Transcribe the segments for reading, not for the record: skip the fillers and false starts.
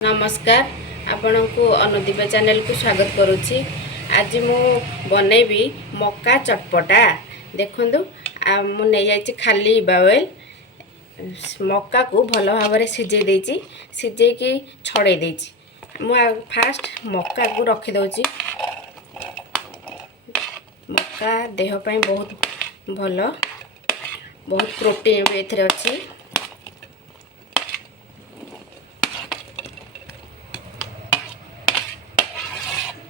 नमस्कार आपण को अनुदीप चैनल को स्वागत करुच्ची। आज मु बनैबी मक्का चटपटा। देखु मुझे खाली बाउल मक्का को भल भाव सिझे देची सिझे छड़े देची। मु फास्ट मक्का को रखी दउची। मक्का देह पाई बहुत भल, बहुत प्रोटीन भी एथरे अछि।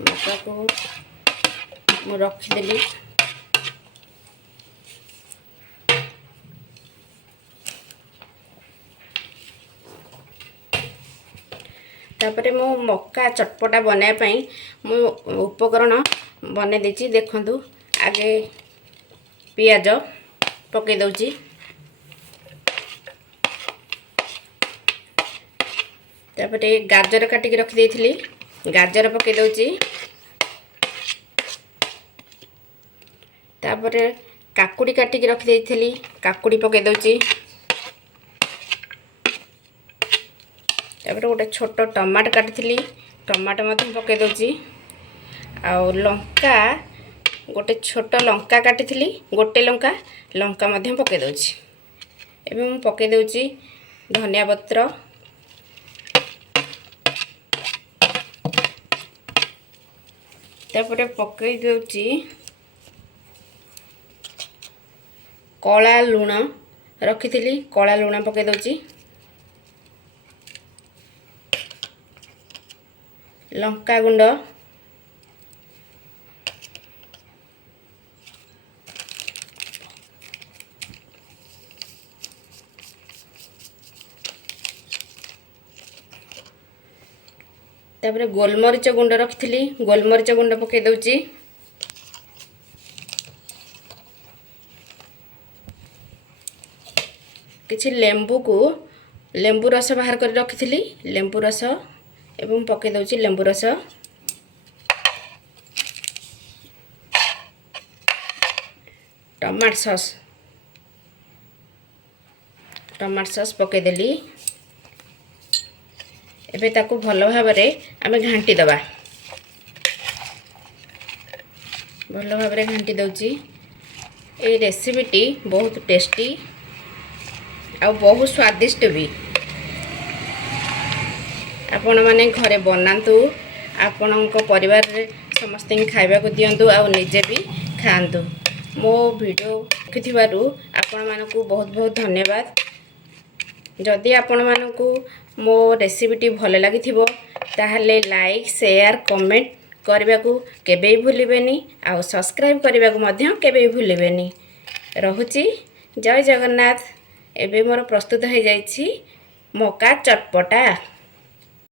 मक्का को मु रखीदेली। तापरे मु मक्का चटपटा बनाए पाई मु उपकरण बने देची। देखंतु आगे पियाज पके दउची, तापरे गाजर काटिक रखी देइथिली, गाजर पके दउची। तापरे काकुड़ी काटिक रखी देइथिली, काकुड़ी पके दउची। तापरे गोटे छोट टमाटो काटिथिली, टमाटो मध्य पके दउची। आ लंका गोटे छोट लंका काटिथिली, गोटे लंका लंका मध्य पके दउची। एबे मु पके दउची धनिया पत्र, तापरे पके दउची कला लुण रखीथिली, कला लुण पके दउची। लंका गुंड, तापरे गोलमरीच गुंड रखीथिली, गोलमरीच गुंड पके दउची। किछि लेंबू रस बाहर कर रखीथिली, लेंबू रस एवं पके दउची लेंबू रस। टमाटो सॉस पके देली। एबे ताकू भल भाव आमे घांटी दबा, भल भाव घांटी दउची। ए रेसिपीटी बहुत टेस्टी आ बहुत स्वादिष्ट भी। आपण माने घरे बनातु, आपण परिवार रे समस्त खाइबा को दियंतु आ निजे भी खांतु। मो वीडियो देखिथिबारु आपण मानकु बहुत बहुत धन्यवाद। जदि आपण मानकु मो रेसिपीटी भल लागिथिबो ताहले लाइक शेयर कमेंट करबा को केबे भूलिबेनी, आ सब्सक्राइब करबा को मध्य केबे भूलिबेनी। रहुची जय जगन्नाथ। एबे मोर प्रस्तुत हो जाइछि मक्का चटपटा।